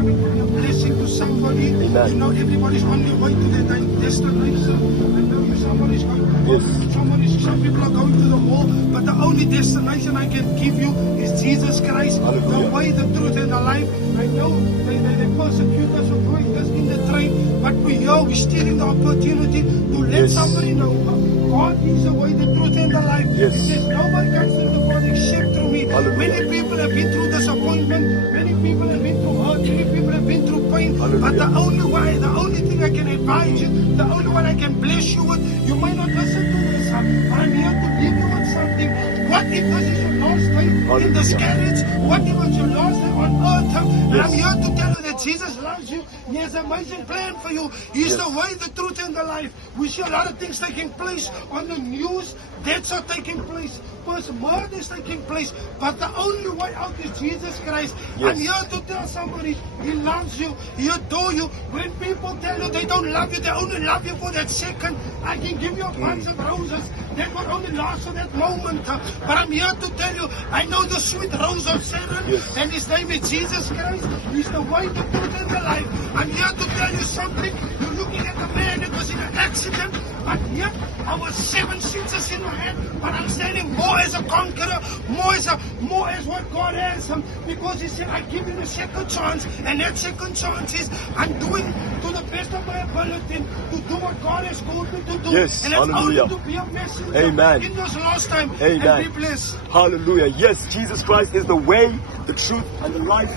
coming to be a blessing to somebody. Amen. You know, everybody's on their way to their destination. I know somebody's going to work, some people are going to the mall, but the only destination I can give you is Jesus Christ. Hallelujah. The way, the truth, and the life. I know they persecute us for doing this in the train, but we're stealing the opportunity to let somebody know God is the way, the truth, and the life. Yes. He says nobody comes to the Father except through me. Hallelujah. Many people have been through disappointment. Many people have been through hurt. Many people have been through pain. Hallelujah. But the only way, the only thing I can advise you, the only one I can bless you with, you might not listen to this, but I'm here to leave you with something. What if this is your last day in this carriage? What if it's your last day on earth? And I'm here to tell you that Jesus loves you. He has an amazing plan for you. He's the way, the truth, and the life. We see a lot of things taking place on the news. Deaths are taking place. First murders taking place. But the only way out is Jesus Christ. I'm here to tell somebody, He loves you. He adores you. When people tell you they don't love you, they only love you for that second. I can give you a bunch of roses that will only last for that moment. But I'm here to tell you, I know the sweet rose of Sharon, and His name is Jesus Christ. He's the way, the truth, and the life. I'm here to tell you something. You're looking at the man that was in an accident, but yet I was 7 senses in my head, but I'm standing more as a conqueror, more as what God has, because He said, I give you the second chance, and that second chance is I'm doing to the best of my ability to do what God has called me to do. Yes, and that's hallelujah. only to be a messenger Amen. in this last time. Amen. And be blessed. Hallelujah. Yes, Jesus Christ is the way, the truth, and the life.